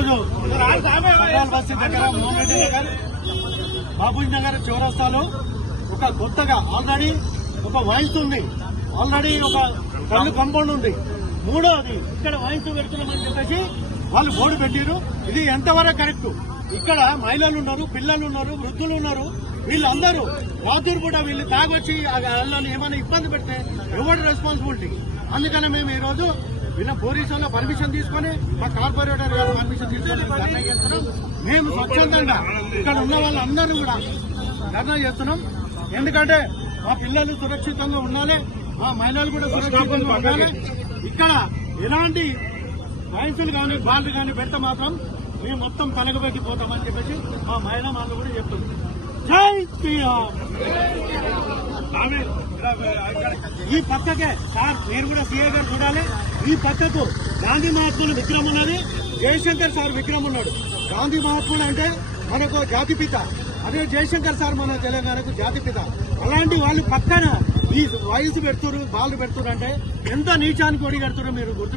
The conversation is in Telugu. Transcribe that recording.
ఈరోజు బస్తీ దగ్గర మోహన్ నగర్ బాబూజీ నగర్ చౌరస్తాలో ఒక కొత్తగా ఆల్రెడీ ఒక వయసు ఉంది. ఆల్రెడీ ఒక కళ్ళు కంపౌండ్ ఉంది. మూడోది ఇక్కడ వయసు పెడుతున్నామని చెప్పేసి వాళ్ళు బోర్డు పెట్టారు ఇది ఎంతవరకు కరెక్ట్? ఇక్కడ మహిళలు ఉన్నారు పిల్లలు ఉన్నారు వృద్ధులు ఉన్నారు. వీళ్ళందరూ రాత్రి కూడా వీళ్ళు తాగొచ్చి వాళ్ళని ఏమైనా ఇబ్బంది పెడితే ఎవరి రెస్పాన్సిబిలిటీ అందుకని మేము నిన్న పోలీసు వాళ్ళ పర్మిషన్ తీసుకొని మా కార్పొరేటర్ గారు పర్మిషన్ తీసుకొని మేము ధర్నా చేస్తున్నాం. మేము స్వచ్ఛందంగా ఇక్కడ ఉన్న వాళ్ళందరూ కూడా ధర్నా చేస్తున్నాం. ఎందుకంటే మా పిల్లలు సురక్షితంగా ఉండాలి మా మహిళలు కూడా సురక్షితంగా ఉండాలి. ఇక్కడ ఎలాంటి వయసులు కానీ బాలు కానీ పెడితే మాత్రం మేము మొత్తం తలగబెట్టిపోతామని చెప్పేసి మా మహిళా వాళ్ళు కూడా చెప్తుంది జై శ్రీరామ్! ఈ పక్కకే సార్ మీరు కూడా సీఏ గారు చూడాలి. ఈ పక్కకు గాంధీ మహాత్ములు విక్రమ్ ఉన్నది. జయశంకర్ సార్ విక్రమ్ ఉన్నాడు. గాంధీ మహాత్ముడు అంటే మనకు జాతిపిత అదే జయశంకర్ సార్ మన తెలంగాణకు జాతిపిత అలాంటి వాళ్ళు పక్కన ఈ వయసు పెడుతున్నారు బాల్ పెడుతున్నారు అంటే ఎంత నీచానికి ఒడిగడుతున్నారు మీరు గుర్తు